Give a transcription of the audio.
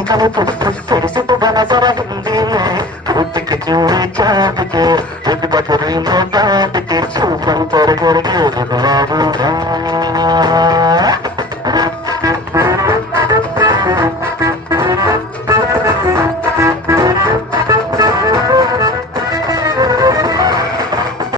निकाले फिर से तो गाना जरा हिंदी में खुद के चूड़ी चाँद के एक बटरी में बांध के छुपन पर गर गए